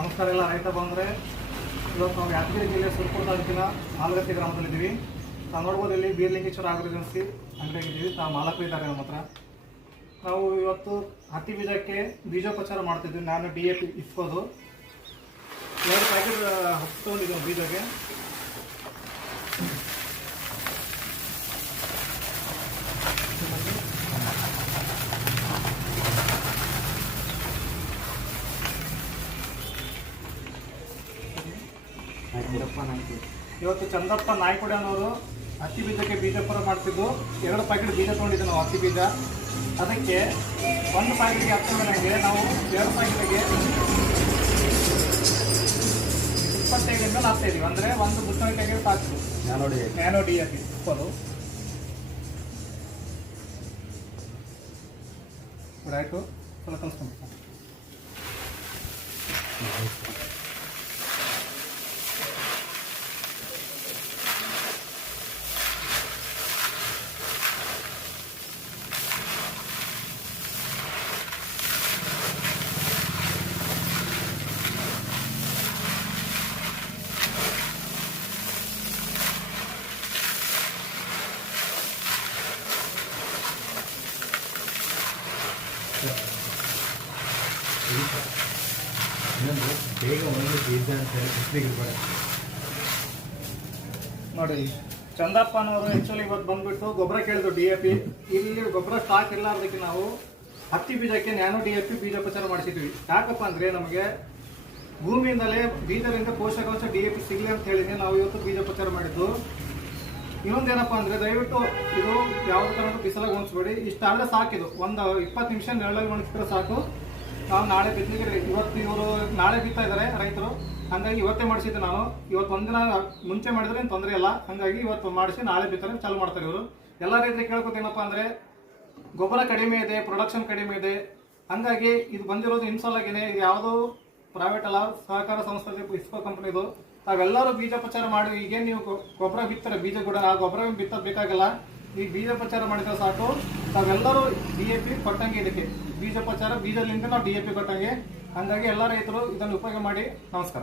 ನಮಸ್ಕಾರ ಎಲ್ಲ ರೈತ ಬಂದರೆ ಇವತ್ತು ನಾವು ಯಾದಗಿರಿ ಜಿಲ್ಲೆ ಸುರಪುರ ತಾಲೂಕಿನ ಆಲಗತ್ತಿ ಗ್ರಾಮದಲ್ಲಿದ್ದೀವಿ. ನಾವು ನೋಡ್ಬೋದು ಇಲ್ಲಿ ಬೀರ್ಲಿಂಗೇಶ್ವರ ಅಗ್ರಿಕಲ್ಚರ್ ಅಂಗಡಿಯಾಗಿದ್ದೀವಿ. ಮಾಲಕರು ಇದ್ದಾರೆ ನಮ್ಮ ಹತ್ರ. ನಾವು ಇವತ್ತು ಹತ್ತಿ ಬೀಜಕ್ಕೆ ಬೀಜೋಪಚಾರ ಮಾಡ್ತಿದ್ವಿ. ನಾನು DAP ಇಸ್ಕೋದು 2 ಪ್ಯಾಕೆಟ್ ಹತ್ತು ತೊಗೊಂಡಿದ್ದೀವಿ ಬೀಜಕ್ಕೆ. ಇವತ್ತು ಚಂದಪ್ಪ ನಾಯ್ಕೊಡೆ ಅನ್ನೋರು ಹತ್ತಿ ಬೀಜಕ್ಕೆ ಬೀಜೋಪಚಾರ ಮಾಡ್ತಿದ್ದು 2 ಪ್ಯಾಕೆಟ್ ಬೀಜ ತೊಗೊಂಡಿದ್ದು ನಾವು ಹತ್ತಿ ಬೀಜ. ಅದಕ್ಕೆ 1 ಪ್ಯಾಕೆಟ್ಗೆ 10 ಮನೆಗೆ ನಾವು 2 ಪ್ಯಾಕೆಟ್ಗೆ 25 ml ಹಾಕ್ತಾ ಇದೀವಿ. ಅಂದರೆ ಒಂದು ಬುಟ್ಟಣಿಗೆ ಸಾಕು ನ್ಯಾನೋ DAP ಇಸ್ಕೋದು. ಆಯಿತು, ಸ್ವಲ್ಪ ಕಲಿಸ್ಕೊಂಡು ಬೇಗ ಒಂದು ಬೀಜ ಅಂತ ಹೇಳಿ ನೋಡಿ. ಚಂದಪ್ಪ ಅನ್ನೋರು ಆ್ಯಕ್ಚುಲಿ ಇವತ್ತು ಬಂದ್ಬಿಟ್ಟು ಗೊಬ್ಬರ ಕೇಳಿದ್ರು DAP. ಇಲ್ಲಿ ಗೊಬ್ಬರ ಸ್ಟಾಕ್ ಇಲ್ಲಾರ್ದಕ್ಕೆ ನಾವು ಹತ್ತಿ ಬೀಜಕ್ಕೆ ನ್ಯಾನೋ DAP ಬೀಜೋಪಚಾರ ಮಾಡಿಸಿದ್ವಿ. ಯಾಕಪ್ಪ ಅಂದರೆ ನಮಗೆ ಭೂಮಿಯಿಂದಲೇ ಬೀಜದಿಂದ ಪೋಷಕಾಂಶ DAP ಸಿಗಲಿ ಅಂತ ಹೇಳಿದ್ರೆ ನಾವು ಇವತ್ತು ಬೀಜೋಪಚಾರ ಮಾಡಿದ್ದು. ಇನ್ನೊಂದೇನಪ್ಪ ಅಂದರೆ ದಯವಿಟ್ಟು ಇದು ಯಾವುದೇ ಥರದ ಬಿಸಿಲಾಗಿ ಒಣಗಿಸ್ಬೇಡಿ. ಇಷ್ಟಾದರೆ ಸಾಕಿದು ಒಂದು 20 ನಿಮಿಷ ನೆರಳಲ್ಲಿ ಒಣಗಿಸಿದ್ರೆ ಸಾಕು. ನಾವು ನಾಳೆ ಬಿತ್ತಲಿಕ್ಕೆ ಇವತ್ತು ಇವರು ನಾಳೆ ಬಿತ್ತಾ ಇದ್ದಾರೆ ರೈತರು. ಹಾಗಾಗಿ ಇವತ್ತೇ ಮಾಡಿಸಿದ್ದೆ ನಾನು. ಇವತ್ತು ಒಂದಿನ ಮುಂಚೆ ಮಾಡಿದ್ರೆ ಏನು ತೊಂದರೆ ಇಲ್ಲ. ಹಾಗಾಗಿ ಇವತ್ತು ಮಾಡಿಸಿ ನಾಳೆ ಬಿತ್ತಾರೆ ಚಾಲು ಮಾಡ್ತಾರೆ ಇವರು. ಎಲ್ಲ ರೈತರಿಗೆ ಕೇಳ್ಕೊತೇನಪ್ಪ ಅಂದರೆ ಗೊಬ್ಬರ ಕಡಿಮೆ ಇದೆ, ಪ್ರೊಡಕ್ಷನ್ ಕಡಿಮೆ ಇದೆ. ಹಾಗಾಗಿ ಇದು ಬಂದಿರೋದು ಇನ್ಸಾಲಾಗೇನೆ. ಇದು ಯಾವುದೋ ಪ್ರೈವೇಟ್ ಅಲ್ಲ, ಸಹಕಾರ ಸಂಸ್ಥೆ ಇಸ್ಕೋ ಕಂಪ್ನಿದು. ತಾವೆಲ್ಲರೂ ಬೀಜೋಪಚಾರ ಮಾಡಿ. ಈಗೇನು ನೀವು ಗೊಬ್ಬರ ಬಿತ್ತಾರೆ ಬೀಜ ಕೂಡ ಆ ಗೊಬ್ಬರ ಬಿತ್ತೋದು ಬೇಕಾಗಲ್ಲ. ಈ ಬೀಜೋಪಚಾರ ಮಾಡಿದ್ರೆ ಸಾಕು. ತಾವೆಲ್ಲರೂ DAP ಕೊಟ್ಟಂಗೆ ಇದಕ್ಕೆ ಬೀಜೋಪಚಾರ ಬೀಜದಿಂದ ನಾವು DAP ಕೊಟ್ಟಂಗೆ. ಹಾಗಾಗಿ ಎಲ್ಲ ರೈತರು ಇದನ್ನು ಉಪಯೋಗ ಮಾಡಿ. ನಮಸ್ಕಾರ.